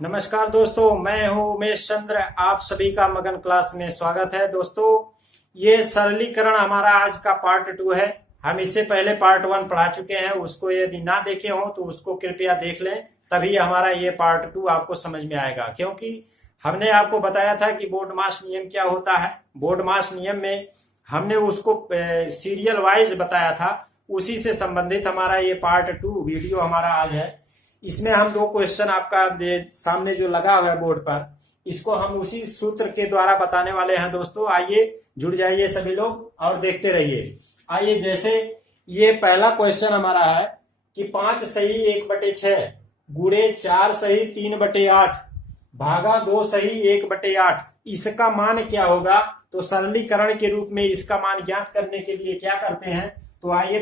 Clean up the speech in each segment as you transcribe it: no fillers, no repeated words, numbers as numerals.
नमस्कार दोस्तों, मैं हूं उमेश चंद्र। आप सभी का मगन क्लास में स्वागत है। दोस्तों, ये सरलीकरण हमारा आज का पार्ट 2 है। हम इससे पहले पार्ट 1 पढ़ा चुके हैं। उसको यदि ना देखे हो तो उसको कृपया देख लें, तभी हमारा ये पार्ट 2 आपको समझ में आएगा। क्योंकि हमने आपको बताया था कि बोर्ड मास नियम क्या होता है। बोर्ड मास नियम में हमने उसको सीरियल वाइज बताया था। उसी से संबंधित हमारा ये पार्ट 2 वीडियो हमारा आज है। इसमें हम दो क्वेश्चन आपका सामने जो लगा हुआ है बोर्ड पर, इसको हम उसी सूत्र के द्वारा बताने वाले हैं। दोस्तों, आइए जुड़ जाइए सभी लोग और देखते रहिए। आइए, जैसे ये पहला क्वेश्चन हमारा है कि 5 सही 1/6 गुणे 4 सही 3/8 भागा 2 सही 1/8, इसका मान क्या होगा। तो सरलीकरण के रूप में इसका मान ज्ञात करने के लिए क्या करते हैं, तो आइए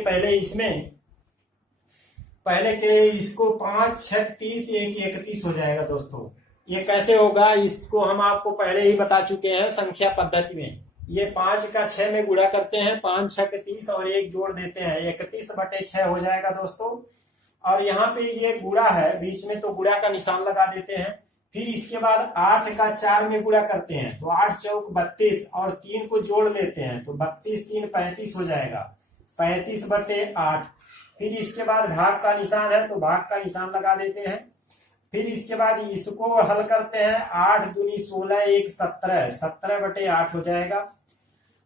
पहले के इसको 5 6 30 1 31 हो जाएगा। दोस्तों, ये कैसे होगा, इसको हम आपको पहले ही बता चुके हैं संख्या पद्धति में। ये 5 का 6 में गुणा करते हैं, 5 6 30 और 1 जोड़ देते हैं, 31/6 हो जाएगा दोस्तों। और यहाँ पे ये गुणा है बीच में, तो गुणा का निशान लगा देते हैं। फिर इसके बाद 8 का 4 में गुणा करते हैं, तो 8 चौक 32 और 3 को जोड़ लेते हैं, तो 32 3 35 हो जाएगा, 35/8। फिर इसके बाद भाग का निशान है, तो भाग का निशान लगा देते हैं। फिर इसके बाद इसको हल करते हैं, 8 दूनी 16 1 17, 17/8 हो जाएगा।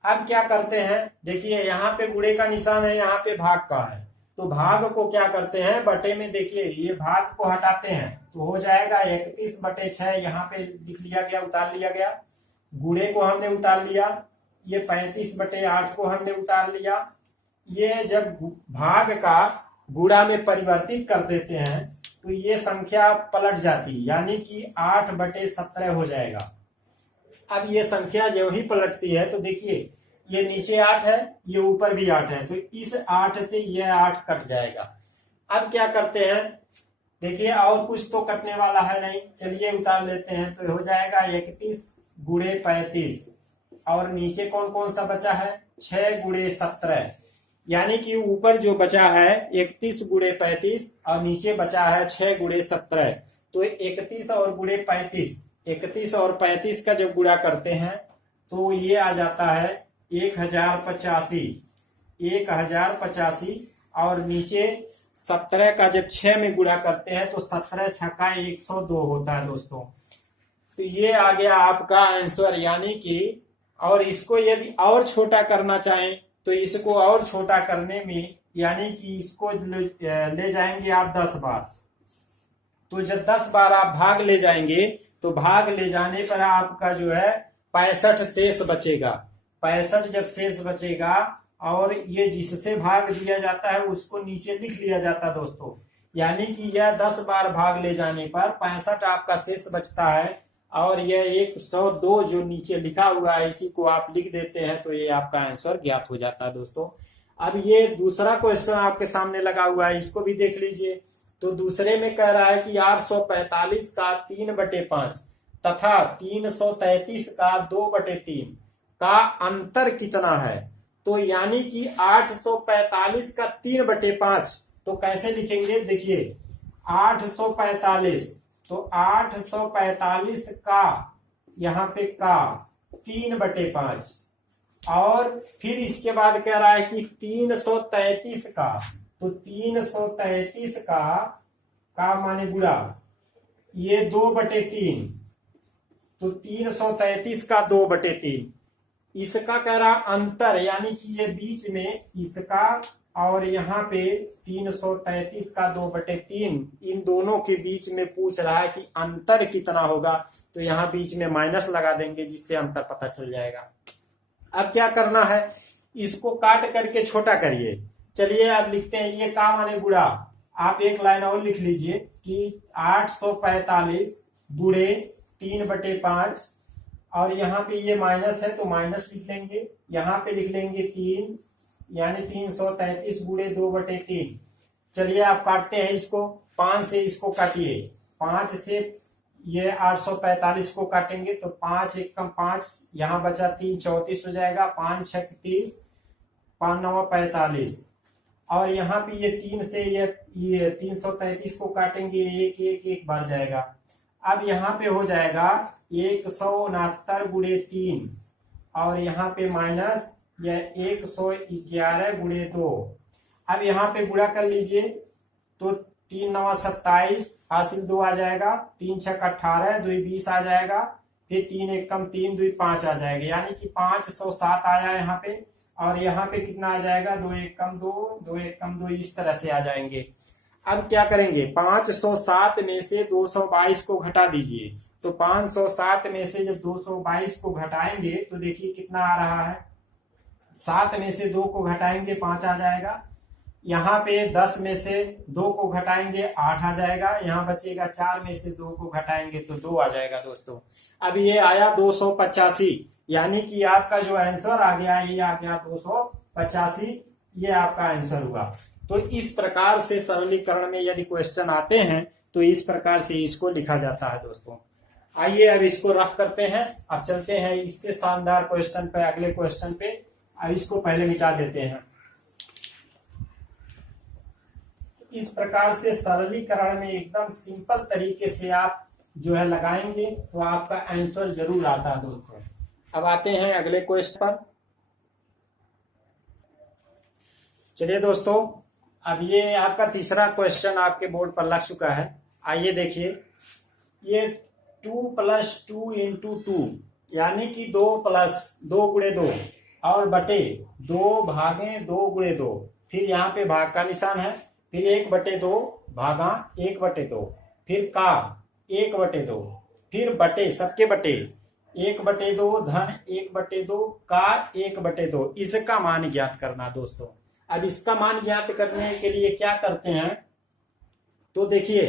अब क्या करते हैं, देखिए यहाँ पे गुणे का निशान है, यहाँ पे भाग का है, तो भाग को क्या करते हैं, बटे में देखिए ये भाग को हटाते हैं, तो हो जाएगा 31/6। यहाँ पे लिख लिया गया, उतार लिया गया। गुणे को हमने उतार लिया, ये 35/8 को हमने उतार लिया। ये जब भाग का गुणा में परिवर्तित कर देते हैं तो ये संख्या पलट जाती, यानी कि 8/17 हो जाएगा। अब ये संख्या जो ही पलटती है, तो देखिए ये नीचे 8 है, ये ऊपर भी 8 है, तो इस 8 से ये 8 कट जाएगा। अब क्या करते हैं, देखिए और कुछ तो कटने वाला है नहीं, चलिए उतार लेते हैं, तो हो जाएगा 31 गुणे 35। और नीचे कौन कौन सा बचा है, 6 गुणे 17, यानी कि ऊपर जो बचा है 31 गुणे 35 और नीचे बचा है 6 गुणे 17। तो 31 और गुणे 35, 31 और 35 का जब गुणा करते हैं तो ये आ जाता है 1085, 1085। और नीचे 17 का जब 6 में गुणा करते हैं तो 17 छक्का 102 होता है दोस्तों। तो ये आ गया आपका आंसर, यानी कि और इसको यदि और छोटा करना चाहें तो इसको और छोटा करने में, यानी कि इसको ले जाएंगे आप 10 बार। तो जब 10 बार आप भाग ले जाएंगे तो भाग ले जाने पर आपका जो है 65 शेष बचेगा। 65 जब शेष बचेगा और ये जिससे भाग दिया जाता है उसको नीचे लिख लिया जाता है दोस्तों, यानी कि यह 10 बार भाग ले जाने पर 65 आपका शेष बचता है। और यह 102 जो नीचे लिखा हुआ है इसी को आप लिख देते हैं, तो ये आपका आंसर ज्ञात हो जाता है दोस्तों। अब ये दूसरा क्वेश्चन आपके सामने लगा हुआ है, इसको भी देख लीजिए। तो दूसरे में कह रहा है कि 845 का 3/5 तथा 333 का 2/3 का अंतर कितना है। तो यानी कि 845 का 3/5, तो कैसे लिखेंगे, देखिए 845, तो 845 का यहाँ पे का 3/5, और फिर इसके बाद कह रहा है कि 333 का, तो 333 का माने गुणा ये 2/3, तो 333 का 2/3। इसका कह रहा अंतर, यानी कि ये बीच में इसका और यहाँ पे 333 का 2/3, इन दोनों के बीच में पूछ रहा है कि अंतर कितना होगा। तो यहाँ बीच में माइनस लगा देंगे जिससे अंतर पता चल जाएगा। अब क्या करना है, इसको काट करके छोटा करिए। चलिए अब लिखते हैं, ये का माने गुणा, आप एक लाइन और लिख लीजिए कि 845 गुणे 3/5, और यहाँ पे ये माइनस है तो माइनस लिख लेंगे, यहाँ पे लिख लेंगे 3, यानी 333 गुणे 2/3। चलिए आप काटते हैं इसको, 5 से इसको काटिए, 5 से ये 845 को काटेंगे तो 5 1 कम 5, यहाँ बचा 3 34 हो जाएगा, 5 6 30, 5 9 45। और यहाँ पे ये 3 से ये 333 को काटेंगे, एक एक एक बार जाएगा, अब यहाँ पे हो जाएगा 169 गुणे 3 और यहाँ पे माइनस यह 111 गुणे 2। अब यहाँ पे गुणा कर लीजिए तो 3 9 27 हासिल 2 आ जाएगा, 3 6 18 2 20 आ जाएगा, फिर 3 1 कम 3 2 5 आ जाएगा, यानी कि 507 आया यहाँ पे। और यहाँ पे कितना आ जाएगा 2 1 कम 2 2 1 कम 2, इस तरह से आ जाएंगे। अब क्या करेंगे 507 में से 222 को घटा दीजिए। तो 507 में से जब 222 को घटाएंगे तो देखिए कितना आ रहा है, 7 में से 2 को घटाएंगे 5 आ जाएगा, यहाँ पे 10 में से 2 को घटाएंगे 8 आ जाएगा, यहाँ बचेगा 4 में से 2 को घटाएंगे तो 2 आ जाएगा दोस्तों। अब ये आया 285, यानी कि आपका जो आंसर आ गया ये आ गया 285, ये आपका आंसर हुआ। तो इस प्रकार से सरलीकरण में यदि क्वेश्चन आते हैं तो इस प्रकार से इसको लिखा जाता है दोस्तों। आइए अब इसको रफ करते हैं, अब चलते हैं इससे शानदार क्वेश्चन पे, अगले क्वेश्चन पे। अब इसको पहले मिटा देते हैं। इस प्रकार से सरलीकरण में एकदम सिंपल तरीके से आप जो है लगाएंगे तो आपका आंसर जरूर आता है दोस्तों। अब आते हैं अगले क्वेश्चन पर। चलिए दोस्तों, अब ये आपका तीसरा क्वेश्चन आपके बोर्ड पर लग चुका है। आइए देखिए, ये 2 + 2 × 2 यानी कि 2 + 2 गुणे 2 और बटे 2 भागे 2 गुणे 2, फिर यहाँ पे भाग का निशान है, फिर 1/2 भागा 1/2, फिर का 1/2, फिर बटे सबके बटे 1/2 धन 1/2 का 1/2, इसका मान ज्ञात करना दोस्तों। अब इसका मान ज्ञात करने के लिए क्या करते हैं, तो देखिए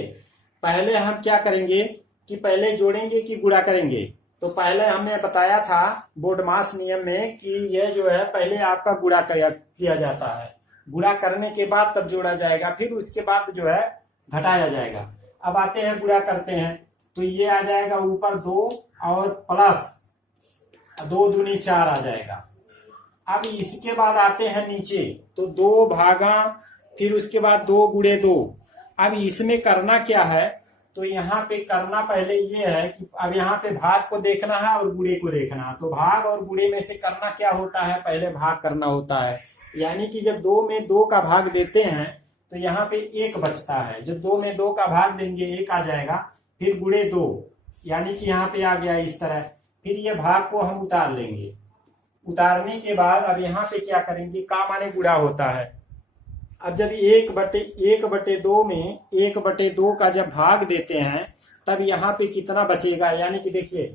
पहले हम क्या करेंगे कि पहले जोड़ेंगे कि गुणा करेंगे। तो पहले हमने बताया था बोडमास नियम में कि यह जो है पहले आपका गुणा किया जाता है, गुणा करने के बाद तब जोड़ा जाएगा, फिर उसके बाद जो है घटाया जाएगा। अब आते हैं गुणा करते हैं, तो ये आ जाएगा ऊपर 2 और प्लस 2 दूनी 4 आ जाएगा। अब इसके बाद आते हैं नीचे, तो 2 भागा, फिर उसके बाद 2 गुणे 2। अब इसमें करना क्या है, तो यहाँ पे करना पहले ये है कि अब यहाँ पे भाग को देखना है और गुणे को देखना है। तो भाग और गुणे में से करना क्या होता है, पहले भाग करना होता है, यानी कि जब 2 में 2 का भाग देते हैं तो यहाँ पे 1 बचता है। जब 2 में 2 का भाग देंगे 1 आ जाएगा, फिर गुणे 2, यानी कि यहाँ पे आ गया इस तरह। फिर ये भाग को हम उतार लेंगे, उतारने के बाद अब यहाँ पे क्या करेंगे, का माने गुणा होता है। अब जब 1/2 में 1/2 का जब भाग देते हैं तब यहाँ पे कितना बचेगा, यानी कि देखिए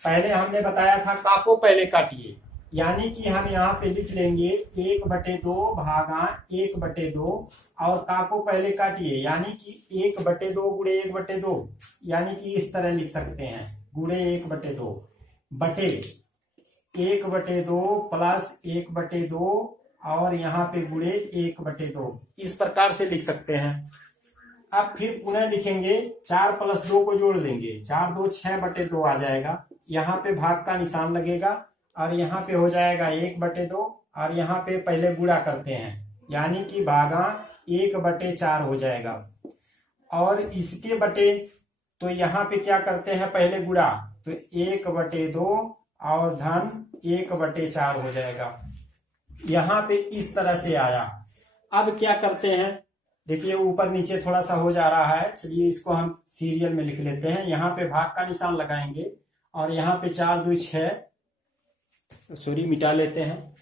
पहले हमने बताया था का को पहले काटिए, यानी कि हम यहाँ पे लिख लेंगे 1/2 भागा 1/2 और का को पहले काटिए, यानी कि 1/2 गुणे 1/2, यानी कि इस तरह लिख सकते हैं गुणे 1/2 बटे 1/2 प्लस 1/2 और यहाँ पे गुणे 1/2, इस प्रकार से लिख सकते हैं। अब फिर पुनः लिखेंगे 4 + 2 को जोड़ देंगे, 4 2 6/2 आ जाएगा, यहाँ पे भाग का निशान लगेगा और यहाँ पे हो जाएगा 1/2 और यहाँ पे पहले गुणा करते हैं, यानी कि भागा 1/4 हो जाएगा। और इसके बटे तो यहाँ पे क्या करते हैं पहले गुणा, तो 1/2 और धन 1/4 हो जाएगा। यहाँ पे इस तरह से आया। अब क्या करते हैं, देखिए ऊपर नीचे थोड़ा सा हो जा रहा है, चलिए इसको हम सीरियल में लिख लेते हैं। यहाँ पे भाग का निशान लगाएंगे और यहाँ पे 4 2 6, सॉरी मिटा लेते हैं,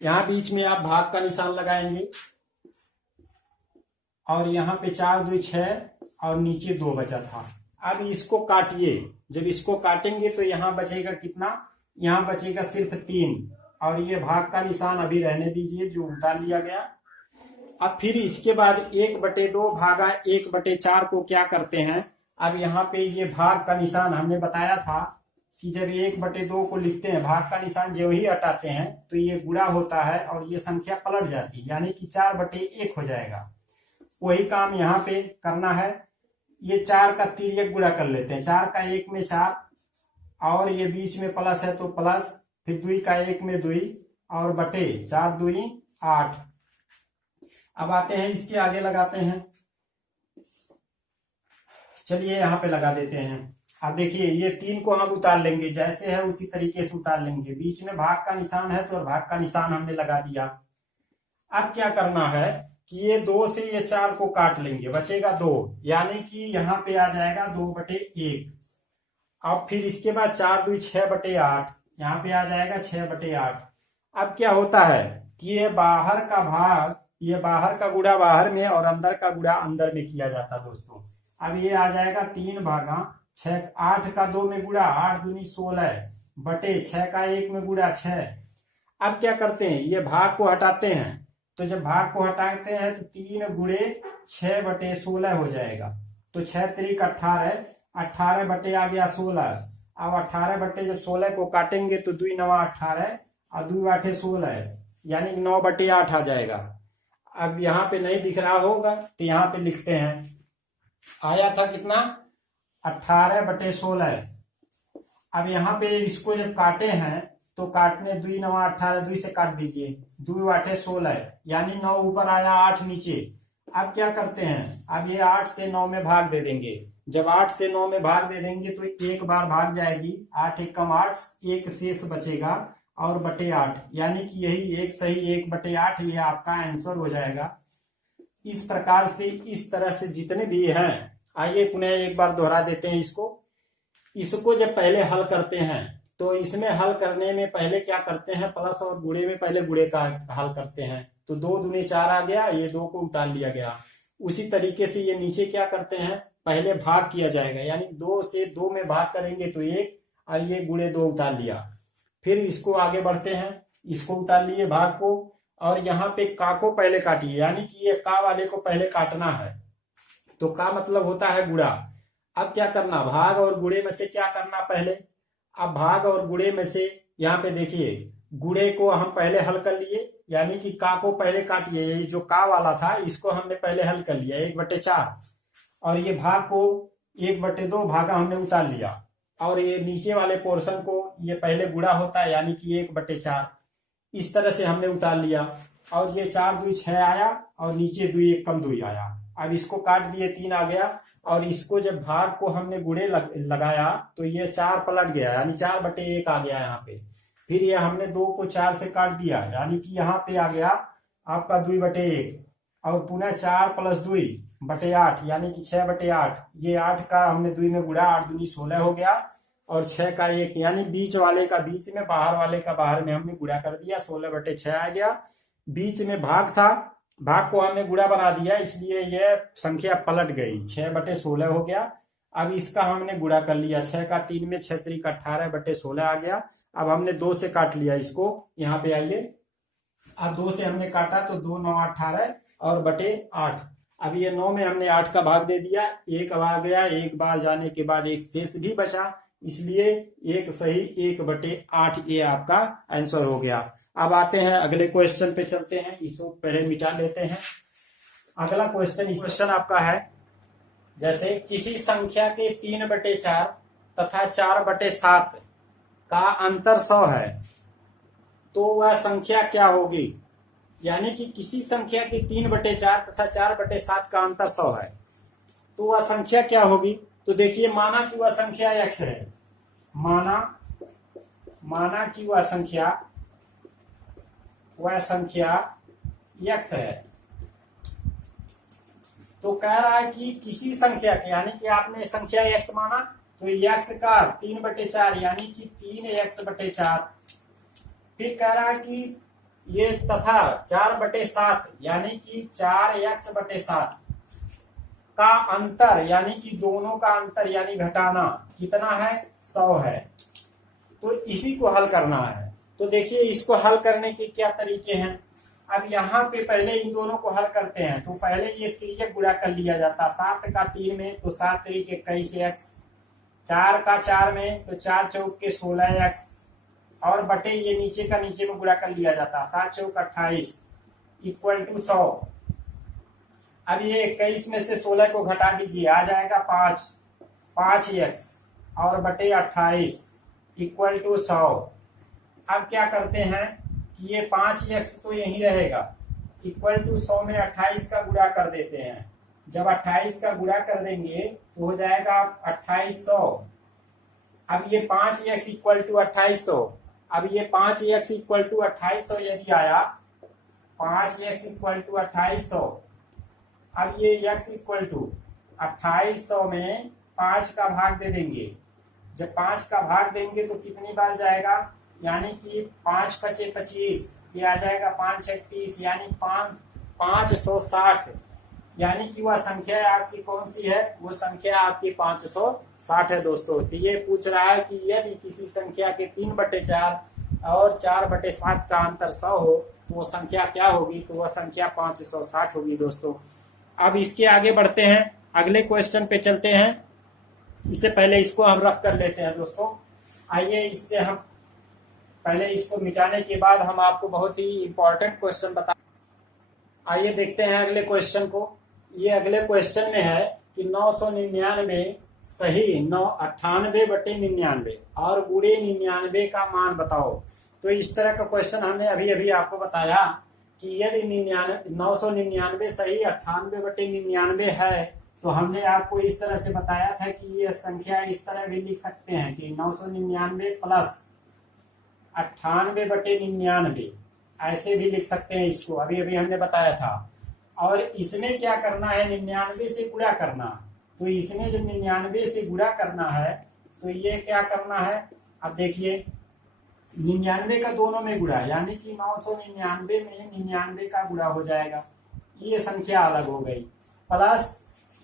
यहाँ बीच में आप भाग का निशान लगाएंगे और यहाँ पे 4 2 6 और नीचे 2 बचा था। अब इसको काटिए, जब इसको काटेंगे तो यहाँ बचेगा कितना, यहाँ बचेगा सिर्फ 3 और ये भाग का निशान अभी रहने दीजिए जो उतार लिया गया। अब फिर इसके बाद 1/2 भागा 1/4 को क्या करते हैं, अब यहाँ पे ये भाग का निशान हमने बताया था कि जब 1/2 को लिखते हैं भाग का निशान जो ही हटाते हैं तो ये गुणा होता है और ये संख्या पलट जाती है, यानी कि 4/1 हो जाएगा। वही काम यहाँ पे करना है, ये 4 का तिर्यक गुणा कर लेते हैं, 4 का 1 में 4 और ये बीच में प्लस है तो प्लस, फिर 2 का 1 में 2 और बटे 4 2 8। अब आते हैं इसके आगे लगाते हैं, चलिए यहाँ पे लगा देते हैं। अब देखिए ये 3 को हम उतार लेंगे, जैसे है उसी तरीके से उतार लेंगे। बीच में भाग का निशान है तो भाग का निशान हमने लगा दिया। अब क्या करना है कि ये 2 से ये 4 को काट लेंगे, बचेगा 2, यानी कि यहाँ पे आ जाएगा 2/1। अब फिर इसके बाद 4 दूनी 6/8, यहाँ पे आ जाएगा 6/8। अब क्या होता है कि ये बाहर का भाग, ये बाहर का गुणा बाहर में और अंदर का गुणा अंदर में किया जाता है दोस्तों। अब ये आ जाएगा 3/6, 8 का 2 में गुणा 8 दूनी 16 बटे 6 का 1 में गुणा 6। अब क्या करते हैं, ये भाग को हटाते हैं, तो जब भाग को हटाते हैं तो 3 गुणे 6/16 हो जाएगा। तो 6 त्रिक 18, 18 बटे आ गया 16। अब 18 बटे जब 16 को काटेंगे तो 2 9 18 और 2 8 16, यानी 9/8 आ जाएगा। अब यहाँ पे नहीं दिख रहा होगा तो यहाँ पे लिखते हैं, आया था कितना 18/16। अब यहाँ पे इसको जब काटे हैं तो काटने 2 9 18, 2 से काट दीजिए, 2 8 16, यानी 9 ऊपर आया 8 नीचे। अब क्या करते हैं, अब ये 8 से 9 में भाग दे देंगे। जब 8 से 9 में भाग दे देंगे तो एक बार भाग जाएगी, 8 एक कम 8, एक शेष बचेगा और बटे 8, यानी कि यही एक सही 1/8 ये आपका आंसर हो जाएगा। इस प्रकार से, इस तरह से जितने भी हैं, आइए पुनः एक बार दोहरा देते हैं इसको जब पहले हल करते हैं तो इसमें हल करने में पहले क्या करते हैं, प्लस और गुणे में पहले गुणे का हल करते हैं। तो 2 दूनी 4 आ गया, ये 2 को उतार लिया गया। उसी तरीके से ये नीचे क्या करते हैं, पहले भाग किया जाएगा, यानी 2 से 2 में भाग करेंगे तो 1, और ये गुणे 2 उतार लिया। फिर इसको आगे बढ़ते हैं, इसको उतार लिए भाग को, और यहाँ पे का को पहले काटिए, यानी कि ये का वाले को पहले काटना है। तो का मतलब होता है गुणा। अब क्या करना, भाग और गुणे में से क्या करना पहले। अब भाग और गुणे में से यहाँ पे देखिए, गुणे को हम पहले हल कर लिए, यानी कि का को पहले काटिए। ये जो का वाला था इसको हमने पहले हल कर लिया 1/4, और ये भाग को 1/2 भागा हमने उतार लिया, और ये नीचे वाले पोर्शन को ये पहले गुणा होता है, यानी कि 1/4। इस तरह से हमने उतार लिया, और ये 4 दूनी 6 आया, और नीचे 2 1 कम 2 आया। अब इसको काट दिए, 3 आ गया, और इसको जब भाग को हमने गुणे लगाया तो ये 4 पलट गया, यानी 4/1 आ गया यहाँ पे। फिर ये हमने 2 को 4 से काट दिया, यानी कि यहाँ पे आ गया आपका 2/1, और पुनः 4 + 2/8, यानी कि 6/8। ये 8 का हमने 2 में गुणा, 8 दूनी 16 हो गया, और 6 का 1, यानी बीच वाले का बीच में, बाहर वाले का बाहर में हमने गुणा कर दिया, 16/6 आ गया। बीच में भाग था, भाग को हमने गुणा बना दिया, इसलिए यह संख्या पलट गई, 6/16 हो गया। अब इसका हमने गुणा कर लिया, 6 का 3 में 6 त्रिक 18/16 आ गया। अब हमने 2 से काट लिया इसको, यहाँ पे आइए। अब 2 से हमने काटा तो 2 9 18 और बटे 8। अब ये 9 में हमने 8 का भाग दे दिया, 1 आ गया, 1 बार जाने के बाद 1 शेष भी बचा, इसलिए 1 सही 1/8 ये आपका आंसर हो गया। अब आते हैं अगले क्वेश्चन पे, चलते हैं, इसको पहले मिटा लेते हैं। अगला क्वेश्चन आपका है, जैसे किसी संख्या के 3/4 तथा 4/7 का अंतर 100 है, तो वह संख्या क्या होगी। यानी कि किसी संख्या के 3/4 तथा 4/7 का अंतर 100 है, तो वह संख्या क्या होगी। तो देखिए, माना कि वह संख्या x है, माना कि वह संख्या x है। तो कह रहा है कि किसी संख्या के, यानी कि आपने संख्या x माना, तो x का 3/4 यानी कि 3x/4। फिर कह रहा है कि ये तथा 4/7 यानी कि 4x/7 का अंतर, यानी कि दोनों का अंतर यानी घटाना कितना है, 100 है। तो इसी को हल करना है। तो देखिए, इसको हल करने के क्या तरीके हैं। अब यहाँ पे पहले इन दोनों को हल करते हैं, तो पहले ये तिर्यक गुणा कर लिया जाता, 7 का 3 में तो 7 त्रिक 21x, 4 का 4 में तो 4 चौक के 16x, और बटे ये नीचे का नीचे में गुणा कर लिया जाता, 7 चौक 28 इक्वल टू 100। अब ये 21 में से 16 को घटा दीजिए, आ जाएगा 5x और बटे 28 इक्वल टू 100। अब क्या करते हैं कि ये 5x तो यही रहेगा, इक्वल टू 100 में 28 का गुणा कर देते हैं, जब 28 का गुणा कर देंगे तो हो जाएगा 2800। अब ये 5x इक्वल टू 2800, अब ये 5x इक्वल टू 2800 यदि आया, 5x इक्वल टू 2800, अब ये x इक्वल टू 2800 में 5 का भाग दे देंगे। जब 5 का भाग देंगे तो कितनी बार जाएगा, यानी कि 5 पचे 25, ये आ जाएगा 5 छक 30, यानी 560, यानी कि वह संख्या आपकी कौन सी है, वो संख्या आपकी 560 है दोस्तों। तो ये पूछ रहा है कि यदि किसी संख्या के 3/4 और 4/7 का अंतर 100 हो तो वो संख्या क्या होगी, तो वह संख्या 560 होगी दोस्तों। अब इसके आगे बढ़ते हैं, अगले क्वेश्चन पे चलते हैं। इससे पहले इसको हम रफ कर लेते हैं दोस्तों। आइए इससे हम पहले इसको मिटाने के बाद हम आपको बहुत ही इंपॉर्टेंट क्वेश्चन बता। आइए देखते हैं अगले क्वेश्चन को। ये अगले क्वेश्चन में है कि 999 सही 98/99 और गुणे 99 का मान बताओ। तो इस तरह का क्वेश्चन हमने अभी अभी आपको बताया कि यदि 999 सही 98/99 है, तो हमने आपको इस तरह से बताया था कि ये संख्या इस तरह भी लिख सकते हैं कि 999 प्लस 98/99, ऐसे भी लिख सकते हैं इसको, अभी अभी हमने बताया था। और इसमें क्या करना है, 99 से गुणा करना। तो इसमें जो 99 से गुणा करना है तो ये क्या करना है, अब देखिए 99 का दोनों में गुणा, यानी कि 999 में 99 का गुणा हो जाएगा, ये संख्या अलग हो गई, प्लस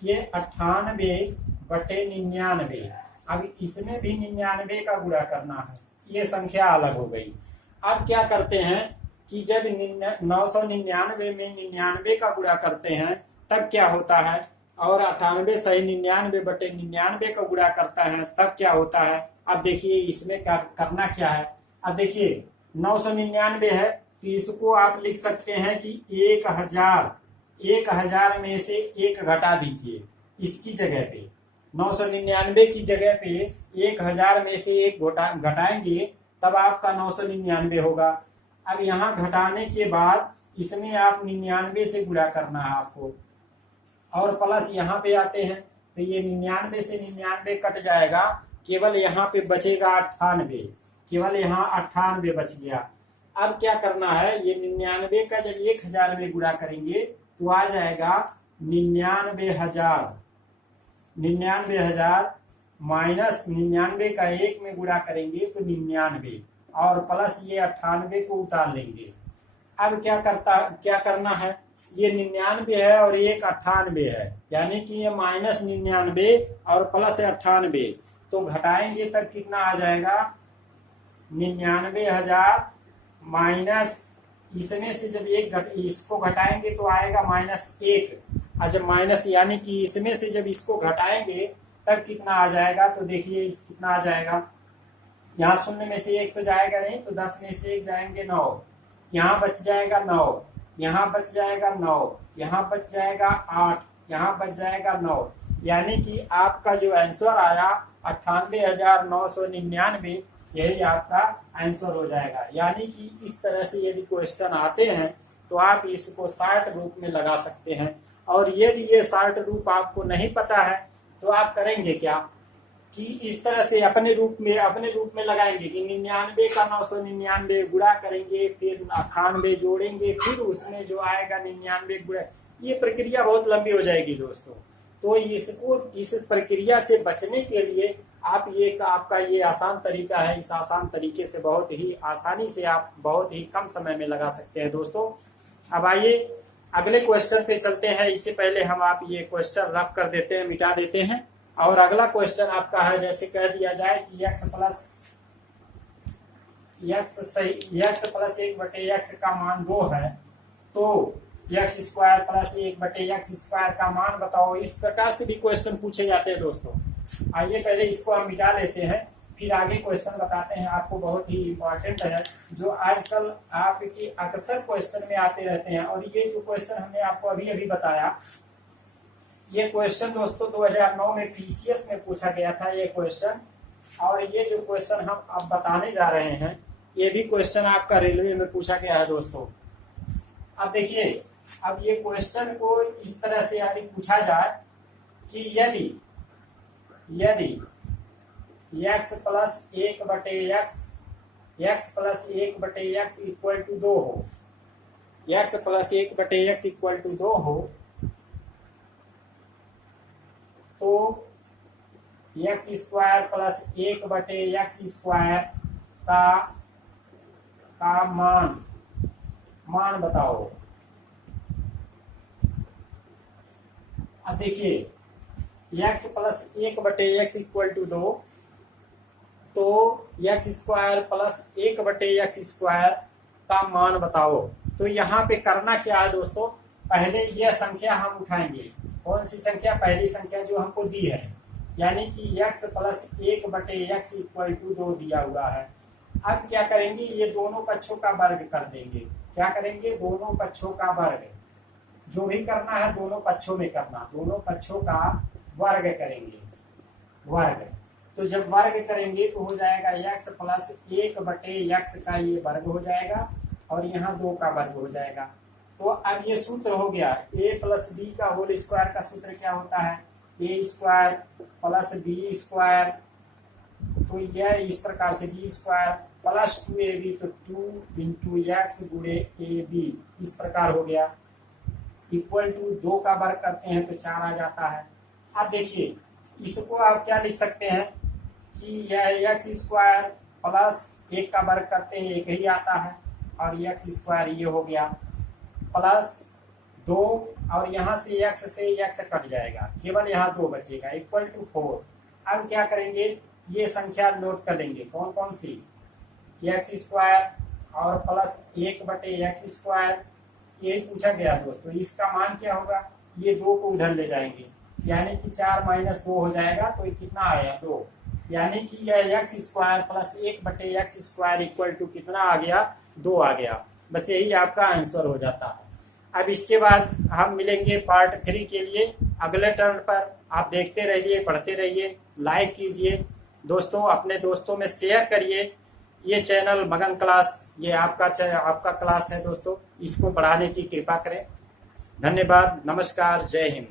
ये 98/99। अब इसमें भी 99 का गुणा करना है, ये संख्या अलग हो गई। अब क्या करते हैं कि जब 999 में 99 का गुणा करते हैं तब क्या होता है, और 98 सही 99/99 का गुणा करता है तब क्या होता है। अब देखिए इसमें क्या करना क्या है। अब देखिए 999 है तो इसको आप लिख सकते हैं कि 1000 में से 1 घटा दीजिए। इसकी जगह पे 999 की जगह पे 1000 में से 1 घटाएंगे तब आपका 999 होगा। अब यहाँ घटाने के बाद इसमें आप 99 से गुणा करना है आपको, और प्लस यहाँ पे आते हैं तो ये 99 से 99 कट जाएगा, केवल यहाँ पे बचेगा 98, केवल यहाँ 98 बच गया। अब क्या करना है, ये 99 का जब 1000 में गुणा करेंगे तो आ जाएगा 99,000 माइनस 99 का 1 में गुणा करेंगे तो 99, और प्लस ये 98 को उतार लेंगे। अब क्या करना है, ये 99 है और एक 98 है, यानी कि ये माइनस 99 और प्लस 98, तो घटाएंगे तब कितना आ जाएगा, 99,000 माइनस इसमें से जब इसको घटाएंगे तो आएगा -1। और जब माइनस यानी कि इसमें से जब इसको घटाएंगे तब कितना आ जाएगा, तो देखिए कितना आ जाएगा, यहाँ 0 में से 1 तो जाएगा नहीं, तो 10 में से 1 जाएंगे 9, यहाँ बच जाएगा 9, यहाँ बच जाएगा 9, यहाँ बच जाएगा 8, यहाँ बच जाएगा 9, यानी कि आपका जो आंसर आया 98,999, यही आपका आंसर हो जाएगा। यानी कि इस तरह से यदि क्वेश्चन आते हैं तो आप इसको शॉर्ट रूप में लगा सकते हैं। और यदि ये शॉर्ट रूप आपको नहीं पता है तो आप करेंगे क्या कि इस तरह से अपने रूप में लगाएंगे कि 99 का 999 गुणा करेंगे, फिर 98 जोड़ेंगे, फिर उसमें जो आएगा 99 गुणा, ये प्रक्रिया बहुत लंबी हो जाएगी दोस्तों। तो इस प्रक्रिया से बचने के लिए आपका ये आसान तरीका है, इस आसान तरीके से बहुत ही आसानी से आप बहुत ही कम समय में लगा सकते हैं दोस्तों। अब आइए अगले क्वेश्चन पे चलते हैं। इससे पहले हम आप ये क्वेश्चन रफ कर देते हैं, मिटा देते हैं। और अगला क्वेश्चन आपका है, जैसे कह दिया जाए कि x प्लस 1/x का मान 2 है, तो x² प्लस 1/x² का मान बताओ। इस प्रकार से भी क्वेश्चन पूछे जाते हैं दोस्तों। आइए पहले इसको हम मिटा लेते हैं, फिर आगे क्वेश्चन बताते हैं। आपको बहुत ही इंपॉर्टेंट है, जो आजकल आपकी अक्सर क्वेश्चन में आते रहते हैं। और ये जो क्वेश्चन हमने आपको अभी अभी बताया, ये क्वेश्चन दोस्तों 2009 में पीसीएस में पूछा गया था ये क्वेश्चन। और ये जो क्वेश्चन हम अब बताने जा रहे हैं, ये भी क्वेश्चन आपका रेलवे में पूछा गया है दोस्तों। अब देखिए अब ये क्वेश्चन को इस तरह से यदि पूछा जाए कि यदि x plus 1/x x plus 1/x equal to 2 हो, x plus 1/x equal to 2 हो, तो x square plus 1/x square का मान बताओ। अब देखिए x plus 1/x equal to 2, तो x square plus 1/x square का मान बताओ। तो यहाँ पे करना क्या है दोस्तों, पहले यह संख्या हम उठाएंगे। कौन सी संख्या? पहली संख्या जो हमको दी है, यानी कि x plus 1/x equal to 2 दिया हुआ है। अब क्या करेंगे, ये दोनों पक्षों का वर्ग कर देंगे। क्या करेंगे? दोनों पक्षों का वर्ग। जो भी करना है दोनों पक्षों में करना, दोनों पक्षों का वर्ग करेंगे, वर्ग। तो जब वर्ग करेंगे तो हो जाएगा x प्लस 1/x का ये वर्ग हो जाएगा और यहाँ 2 का वर्ग हो जाएगा। तो अब ये सूत्र हो गया a प्लस बी का होल स्क्वायर का सूत्र क्या होता है? a square plus B square, तो यह इस प्रकार से b स्क्वायर प्लस 2ab, तो 2 इंटू एक्स गुणे ए बी, इस प्रकार हो गया। इक्वल टू 2 का वर्ग करते हैं तो 4 आ जाता है। अब देखिए इसको आप क्या लिख सकते हैं कि यह x स्क्वायर प्लस 1 का वर्ग करते हैं 1 ही आता है, और x स्क्वायर ये हो गया प्लस 2, और यहाँ से x कट जाएगा, केवल यहाँ 2 बचेगा, इक्वल टू 4। अब क्या करेंगे, ये संख्या नोट कर लेंगे। कौन कौन सी? x स्क्वायर और प्लस 1/x स्क्वायर, यही पूछा गया दोस्तों। इसका मान क्या होगा? ये 2 को उधर ले जाएंगे, यानी कि 4 माइनस 2 हो जाएगा, तो ये कितना आया? 2। यानी कि यह x square plus 1/x square equal to कितना आ गया? 2 आ गया। बस यही आपका आंसर हो जाता है। अब इसके बाद हम मिलेंगे पार्ट 3 के लिए अगले टर्न पर। आप देखते रहिए, पढ़ते रहिए, लाइक कीजिए दोस्तों, अपने दोस्तों में शेयर करिए। ये चैनल मगन क्लास, ये आपका क्लास है दोस्तों, इसको बढ़ाने की कृपा करें। धन्यवाद, नमस्कार, जय हिंद।